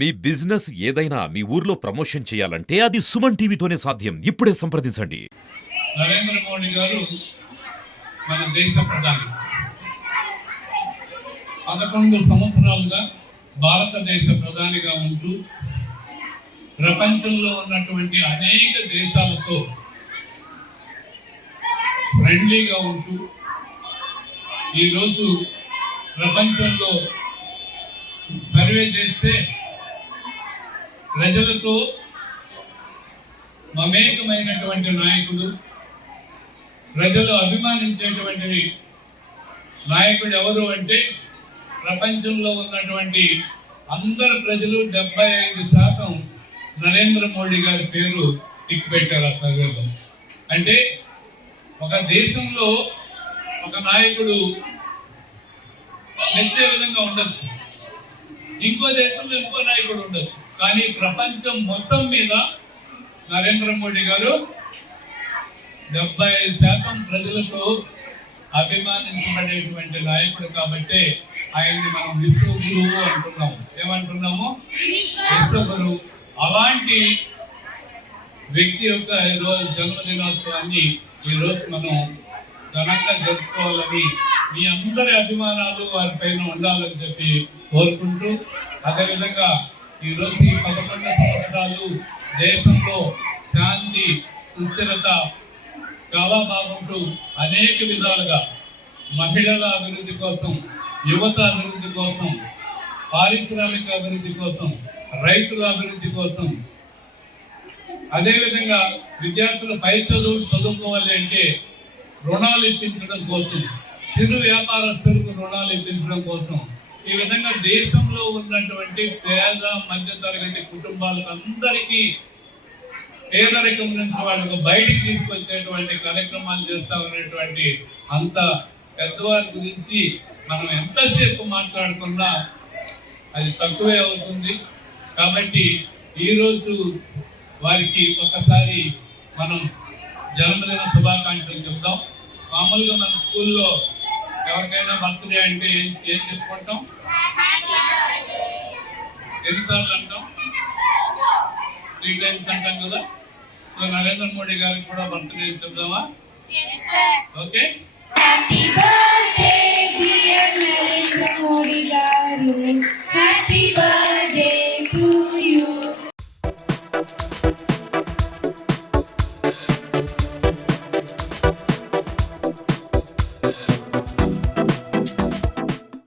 మీ business ఏదైనా మీ ఊర్లో promotion చేయాలంటే అది సుమన్ టీవీతోనే సాధ్యం. ఇప్పుడే సంప్రదించండి. నరేంద్ర మోడీ గారు మన దేశ ప్రధాని. 11 సంవత్సరాలుగా భారతదేశ ప్రధానిగా ఉంటూ ప్రపంచంలో ఉన్నటువంటి అనేక దేశాలతో ఫ్రెండ్లీగా ఉంటూ ఈరోజు ప్రపంచంలో సర్వే చేస్తే ప్రజలతో మమేకమైనటువంటి నాయకుడు, ప్రజలు అభిమానించేటువంటి నాయకుడు ఎవరు అంటే ప్రపంచంలో ఉన్నటువంటి అందరు ప్రజలు 75% నరేంద్ర మోడీ గారి పేరు టిక్ పెట్టారు ఆ సర్వేలో. అంటే ఒక దేశంలో ఒక నాయకుడు మెచ్చే విధంగా ఉండొచ్చు, ఇంకో దేశంలో ఇంకో నాయకుడు ఉండొచ్చు, కానీ ప్రపంచం మొత్తం మీద నరేంద్ర మోడీ గారు 75% ప్రజలతో అభిమానించబడేటువంటి నాయకుడు. కాబట్టి ఆయన్ని మనం విశ్వగురువు అంటున్నాము. ఏమంటున్నాము? విశ్వగురువు. అలాంటి వ్యక్తి యొక్క ఈరోజు జన్మదినోత్సవాన్ని ఈరోజు మనం ఘనంగా జరుపుకోవాలని, మీ అందరి అభిమానాలు వారి పైన ఉండాలని చెప్పి కోరుకుంటూ, అదేవిధంగా ఈరోజు ఈ 11 సంవత్సరాలు దేశంలో శాంతి, సుస్థిరత చాలా బాగుంటూ అనేక విధాలుగా మహిళల అభివృద్ధి కోసం, యువత అభివృద్ధి కోసం, పారిశ్రామిక అభివృద్ధి కోసం, రైతుల అభివృద్ధి కోసం, అదేవిధంగా విద్యార్థులు పై చదువుకోవాలి అంటే రుణాలు ఇప్పించడం కోసం, చిరు వ్యాపారస్తులకు రుణాలు ఇప్పించడం కోసం, ఈ విధంగా దేశంలో ఉన్నటువంటి పేద మధ్యతరగతి కుటుంబాలకు అందరికీ పేదరికం నుంచి వాళ్ళకు బయటికి తీసుకొచ్చేటువంటి కార్యక్రమాలు చేస్తా ఉన్నటువంటి అంత పెద్దవారి గురించి మనం ఎంతసేపు మాట్లాడుకున్నా అది తక్కువే అవుతుంది. కాబట్టి ఈరోజు వారికి ఒకసారి మనం జన్మదిన శుభాకాంక్షలు చెప్తాం. మామూలుగా మన స్కూల్లో ఎవరికైనా బర్త్డే అంటే ఏం చెప్పుకుంటాం? ఎన్నిసార్లు అంటాం? 3 times అంటాం కదా. సో నరేంద్ర మోడీ గారికి కూడా బర్త్డే చెప్దామా? Okay. Happy birthday dear Narendra Modi గారు. Happy birthday.